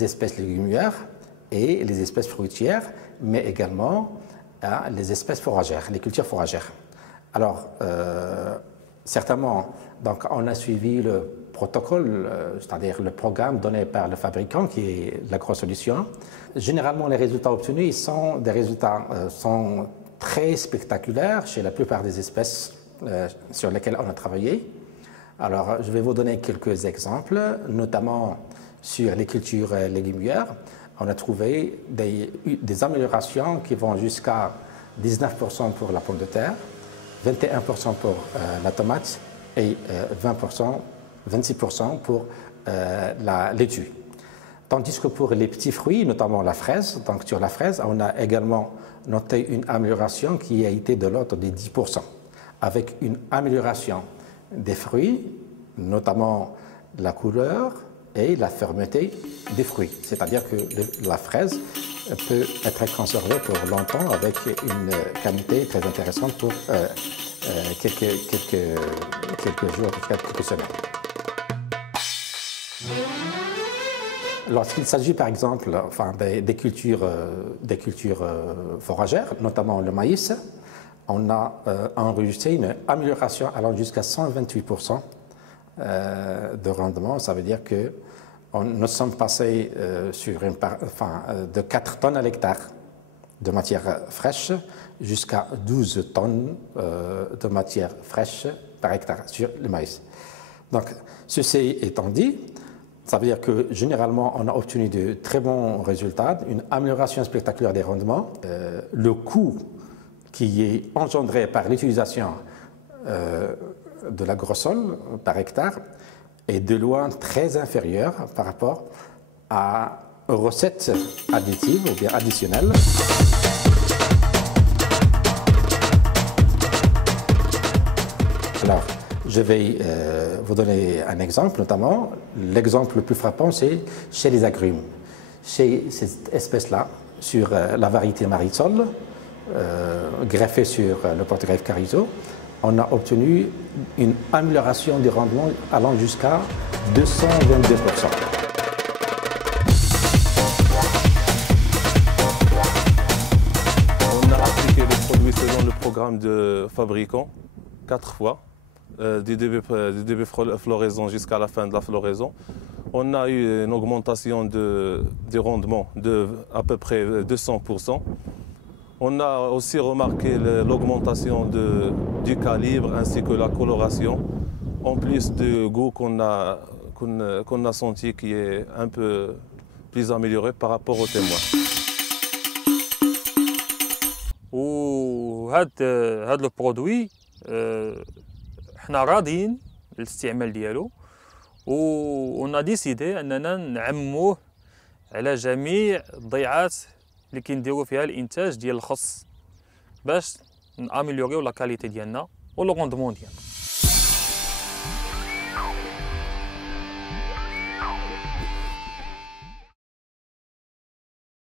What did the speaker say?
les espèces légumières et les espèces fruitières, mais également les espèces fourragères, les cultures fourragères. Alors, certainement, donc, on a suivi le protocole, c'est-à-dire le programme donné par le fabricant qui est l'AgroSolutions. Généralement, les résultats obtenus sont des résultats sont très spectaculaires chez la plupart des espèces sur lesquelles on a travaillé. Alors, je vais vous donner quelques exemples, notamment sur les cultures légumières. On a trouvé des améliorations qui vont jusqu'à 19% pour la pomme de terre, 21% pour la tomate et 26% pour la laitue. Tandis que pour les petits fruits, notamment la fraise, donc sur la fraise, on a également noté une amélioration qui a été de l'ordre de 10%, avec une amélioration des fruits, notamment la couleur et la fermeté des fruits. C'est-à-dire que la fraise peut être conservée pour longtemps avec une qualité très intéressante pour quelques jours, quelques semaines. Lorsqu'il s'agit par exemple des cultures fourragères, notamment le maïs, on a enregistré une amélioration allant jusqu'à 128% de rendement. Ça veut dire que nous sommes passés de 4 tonnes à l'hectare de matière fraîche jusqu'à 12 tonnes de matière fraîche par hectare sur le maïs. Donc, ceci étant dit, ça veut dire que généralement, on a obtenu de très bons résultats, une amélioration spectaculaire des rendements. Le coût qui est engendré par l'utilisation de l'agrosol par hectare est de loin très inférieur par rapport aux recettes additives ou bien additionnelles. Alors, je vais vous donner un exemple, notamment l'exemple le plus frappant, c'est chez les agrumes. Chez cette espèce-là, sur la variété Marisol, greffée sur le porte-greffe Carrizo, on a obtenu une amélioration du rendement allant jusqu'à 222%. On a appliqué le produit selon le programme de fabricant 4 fois. Du début floraison jusqu'à la fin de la floraison. On a eu une augmentation du rendement de à peu près 200%. On a aussi remarqué l'augmentation du calibre ainsi que la coloration, en plus du goût qu'on a senti qui est un peu plus amélioré par rapport au témoin. وهذا لو برودوي حنا راضيين بالاستعمال ديالو ونا ديسيدي اننا نعموه على جميع الضيعات اللي كنديروا فيها الانتاج ديال الخص باش ناميليوريو لا كاليتي ديالنا و لو روندمون ديالنا.